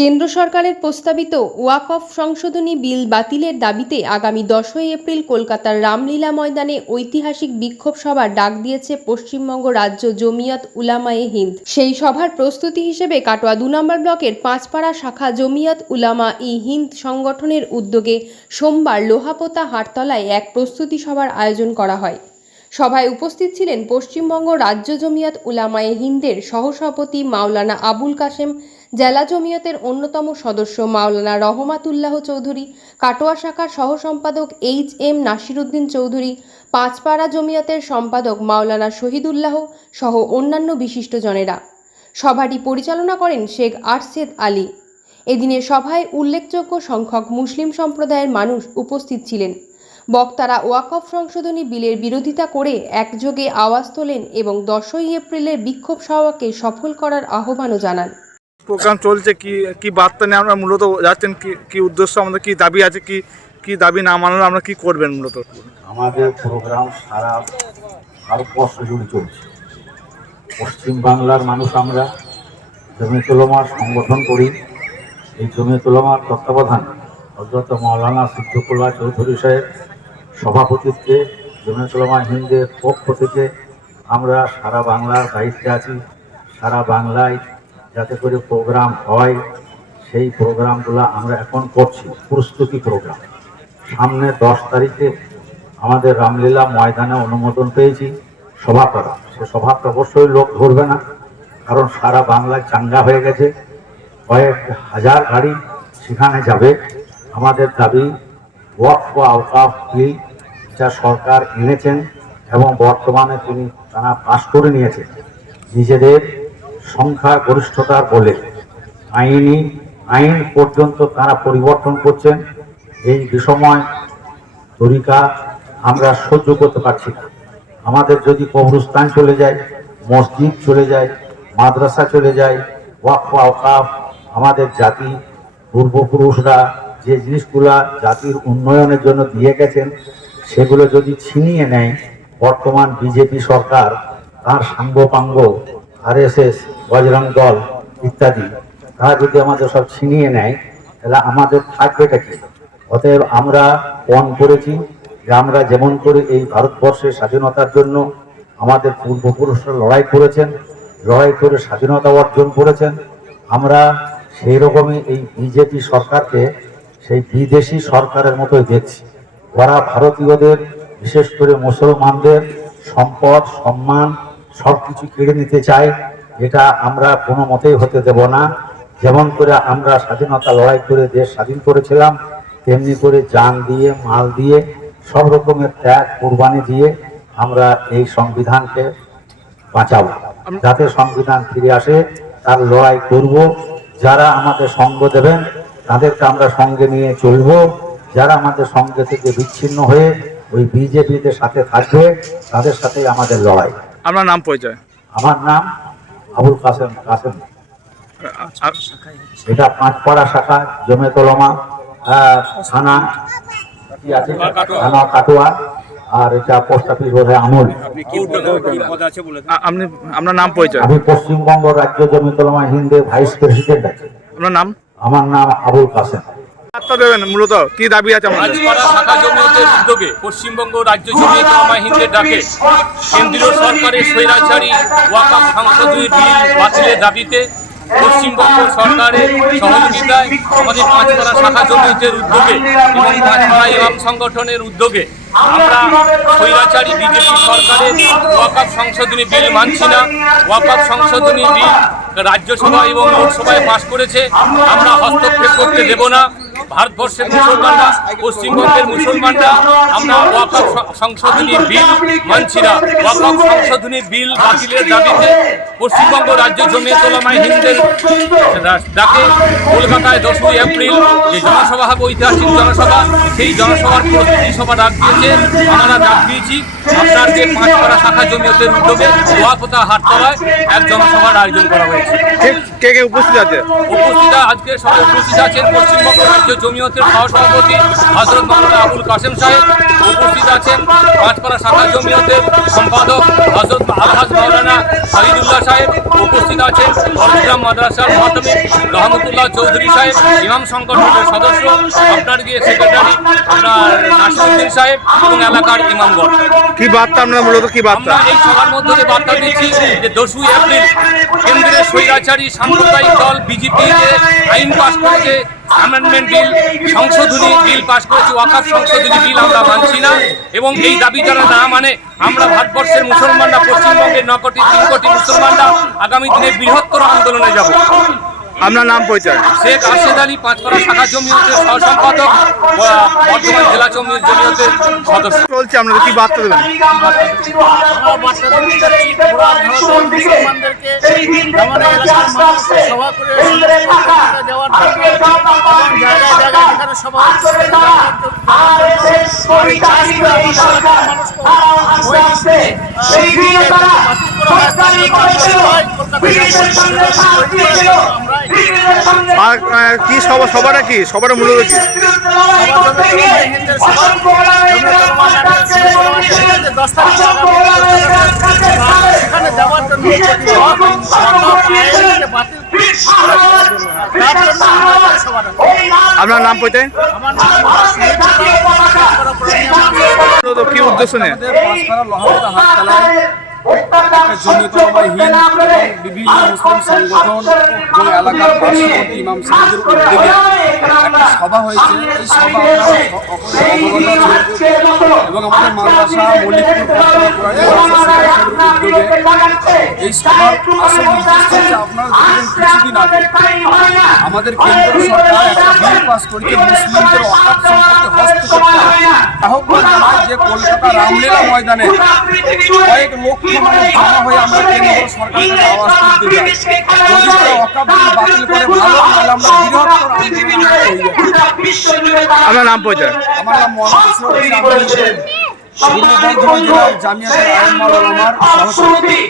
কেন্দ্র সরকারের প্রস্তাবিত ওয়াকফ সংশোধনী বিল বাতিলের দাবিতে আগামী দশই এপ্রিল কলকাতার রামলীলা ময়দানে ঐতিহাসিক বিক্ষোভ সভার ডাক দিয়েছে পশ্চিমবঙ্গ রাজ্য জমিয়ত উলামায়ে হিন্দ। সেই সভার প্রস্তুতি হিসেবে কাটোয়া দু নম্বর ব্লকের পাঁচপাড়া শাখা জমিয়ত উলামা ই হিন্দ সংগঠনের উদ্যোগে সোমবার লোহাপোতা হাটতলায় এক প্রস্তুতি সভার আয়োজন করা হয়। সভায় উপস্থিত ছিলেন পশ্চিমবঙ্গ রাজ্য জমিয়ত উলামায়ে হিন্দের সহসভাপতি মাওলানা আবুল কাশেম জেলা জমিয়তের অন্যতম সদস্য মাওলানা রহমাতুল্লাহ চৌধুরী, কাটোয়া শাখার সহ সম্পাদক এইচ এম নাসিরুদ্দিন চৌধুরী, পাঁচপাড়া জমিয়তের সম্পাদক মাওলানা শহীদুল্লাহ সহ অন্যান্য বিশিষ্টজনেরা সভাটি পরিচালনা করেন শেখ আরশেদ আলী। এদিনের সভায় উল্লেখযোগ্য সংখ্যক মুসলিম সম্প্রদায়ের মানুষ উপস্থিত ছিলেন। বক্তারা ওয়াকফ সংশোধনী বিলের বিরোধিতা করে একযোগে আওয়াজ তোলেন এবং দশই এপ্রিলের বিক্ষোভ সভাকে সফল করার আহ্বানও জানান। প্রোগ্রাম চলছে, কি কি বার্তা নিয়ে আমরা মূলত যাচ্ছেন, কি কি উদ্দেশ্য, আমাদের কি দাবি আছে, কি কি দাবি না মানলে আমরা কি করবেন মূলত? আমাদের প্রোগ্রাম সারা ভারতবর্ষ জুড়ে চলছে। পশ্চিম বাংলার মানুষ আমরা জমিয়তুলমার সংগঠন করি। এই জমিয়তুলমার তত্ত্বাবধান হজরত মৌলানা সিদ্ধকুল্লাহ চৌধুরী সাহেব সভাপতিত্বে জমিয়তুলমা হিন্দের পক্ষ থেকে আমরা সারা বাংলার দায়িত্বে আছি। সারা বাংলায় যাতে করে প্রোগ্রাম হয়, সেই প্রোগ্রামগুলো আমরা এখন করছি, প্রস্তুতি প্রোগ্রাম সামনে দশ তারিখে আমাদের রামলীলা ময়দানে অনুমোদন পেয়েছি সভা করা সে সভাটা অবশ্যই লোক ধরবে না, কারণ সারা বাংলায় চাঙ্গা হয়ে গেছে। কয়েক হাজার গাড়ি সেখানে যাবে। আমাদের দাবি ওয়াকফ আওকাফ বিল যা সরকার এনেছেন এবং বর্তমানে তিনি তারা পাশ করে নিয়েছেন। নিজেদের সংখ্যা গরিষ্ঠতার বলে আইনি আইন পর্যন্ত তারা পরিবর্তন করছেন, এই বিষময় তরিকা আমরা সহ্য করতে পারছি না। আমাদের যদি কবরস্থান চলে যায়, মসজিদ চলে যায়, মাদ্রাসা চলে যায়, ওয়াকফ, আওকাফ, আমাদের জাতি, পূর্বপুরুষরা যে জিনিসগুলা জাতির উন্নয়নের জন্য দিয়ে গেছেন, সেগুলো যদি ছিনিয়ে নেয়, বর্তমান বিজেপি সরকার, তার সাঙ্গপাঙ্গ আরএসএস বজরং দল ইত্যাদি। তারা যদি আমাদের সব ছিনিয়ে নেয়, তাহলে আমাদের থাকবেটা কি? অতএব আমরা পণ করেছি যে আমরা যেমন করে এই ভারতবর্ষের স্বাধীনতার জন্য আমাদের পূর্বপুরুষরা লড়াই করেছেন, লড়াই করে স্বাধীনতা অর্জন করেছেন, আমরা সেই রকমই এই বিজেপি সরকারকে সেই বিদেশি সরকারের মতোই দেখছি। ওরা ভারতীয়দের, বিশেষ করে মুসলমানদের সম্পদ, সম্মান সব কিছু কেড়ে নিতে চায় এটা আমরা কোনো মতেই হতে দেব না। যেমন করে আমরা স্বাধীনতা লড়াই করে দেশ স্বাধীন করেছিলাম তেমনি করে যান দিয়ে মাল দিয়ে সব রকমের ত্যাগ কোরবানি দিয়ে আমরা এই সংবিধানকে বাঁচাবো। যাতে সংবিধান ফিরে আসে তার লড়াই করব। যারা আমাদের সঙ্গ দেবেন তাদেরকে আমরা সঙ্গে নিয়ে চলবো। যারা আমাদের সঙ্গে থেকে বিচ্ছিন্ন হয়ে ওই বিজেপিদের সাথে থাকবে তাদের সাথেই আমাদের লড়াই। আপনার নাম পরিচয়? আমার নাম আবুল কাসেম কাসেম। আর এটা পাঁচপাড়া শাখা জমেতলমা থানা কি আছে? থানা কাটোয়া। আর এটা পোস্ট অফিস বোধ হয় আমল। আপনি আপনার নাম পরিচয়? আমি পশ্চিমবঙ্গ রাজ্য জমিতলমা হিন্দের ভাইস প্রেসিডেন্ট আছি। আপনার নাম? আমার নাম আবুল কাসেম। মূলত? কি দাবি আছে উদ্যোগে পশ্চিমবঙ্গ রাজ্য জমিয়ত উলামা হিন্দের ডাকে। কেন্দ্রীয় সরকারের স্বৈরাচারী ওয়াকাফ সংশোধনী বিল বাতিলের দাবিতে পশ্চিমবঙ্গ সরকারের সহযোগিতায় আমাদের পাঁচপাড়া শাখা জমিয়তের উদ্যোগে এবং পাঁচপাড়া ইমাম সংগঠনের উদ্যোগে। আমরা স্বৈরাচারী বিজেপি সরকারের ওয়াকাফ সংশোধনী বিল মানছি না। ওয়াকাফ সংশোধনী বিল রাজ্যসভা এবং লোকসভায় পাশ করেছে। আমরা হস্তক্ষেপ করতে দেব না। ভারতবর্ষের মুসলমানরা পশ্চিমবঙ্গের মুসলমানরা আমরা ওয়াকফ সংশোধনী বিল মানছি না। ওয়াকফ সংশোধনী বিল বাতিলের দাবিতে পশ্চিমবঙ্গ রাজ্য জমিয়ত উলামায়ে হিন্দের ডাকে কলকাতায় দশই এপ্রিল যে জনসভা হবে ঐতিহাসিক জনসভা সেই জনসভার প্রস্তুতি সভা ডাক দিয়েছে আমরা ডাক দিয়েছি আপনার আপনাদের পাঁচপাড়া শাখা জমিয়তের উদ্যোগে ওয়াকতা হাটতলায় এক জনসভার আয়োজন করা হয়েছে। কে- কে কে উপস্থিত আছে? উপস্থিত আজকে সবাই উপস্থিত আছেন পশ্চিমবঙ্গ রাজ্য জমিয়তের সহ সভাপতি হজরত মোহাম্মদ আবুল কাসেম সাহেব উপস্থিত আছেন পাঁচপাড়া শাখা জমিয়তের সম্পাদক হজরত আলহাজ মাওলানা শহীদুল্লাহ সাহেব উপস্থিত আছেন বলগ্রাম মাদ্রাসার মাধ্যমিক রহমতুল্লাহ চৌধুরী সাহেব ইমাম সংগঠনের সদস্য আপনার গিয়ে সেক্রেটারি আপনার নাসিরুদ্দিন সাহেব এবং এলাকার ইমামগণ। কি বার্তা আপনারা মূলত কি বার্তা? আমরা এই সভার মধ্যে দিয়ে বার্তা দিচ্ছি যে দোসই এপ্রিল কেন্দ্রের স্বৈরাচারী সাম্প্রদায়িক দল বিজেপি যে আইন পাশ করেছে অ্যামেন্ডমেন্ট বিল সংশোধনী বিল পাশ করেছে ওয়াকাফ সংশোধনী বিল আমরা মানছি। না এবং এই দাবি যারা না মানে আমরা ভারতবর্ষের মুসলমানরা পশ্চিমবঙ্গের ন কোটি তিন কোটি মুসলমানরা আগামী দিনে বৃহত্তর আন্দোলনে যাব আপনার নাম পরিচয় শেখ আরশেদ আলী পাঁচপাড়া শাখা জমিয়তের সহ সম্পাদক বর্তমান জেলা জমি- জমিয়তের সদস্য চলছে আপনাদের কি বার্তা দেবেন সভা করে ওই চাষিরা এবং সাধারণ মানুষকে ওই সেই দিনে তারা বাতিল করা তাদের কলকাতায় যাব, আমরা আর আহ, কি সভাটা কি? সবার মূলত কি? আপনার নাম মূলত কি উদ্দেশ্য নিয়ে? বিভিন্ন মুসলিম সংগঠন এবং এলাকার পার্শ্ববর্তী ইমাম সাহেবের উদ্যোগে একটা সভা হয়েছে এই সভা এবং আমাদের মাদ্রাসা মল্লিকপুর এই সভার আসল উদ্দেশ্য হচ্ছে আপনারা দেখেছেন কিছুদিন আগে আমাদের কেন্দ্র সরকার একটা বিল পাস করেছে মুসলিমদের সম্পর্কে আহ্বান যে কলকাতা রামলীলা ময়দানে কয়েক লক্ষ মানুষ জমা হয়ে আমরা কেন্দ্র সরকারকে আওয়াজ তুলতে যাই যদি তারা বাতিল করে ভালো তাহলে আমরা বৃহত্তর আন্দোলন তৈরি নাম পরিচয় আমার নাম মোহাম্মদ জামিয়াতের মাওলানার সহসভাপতি।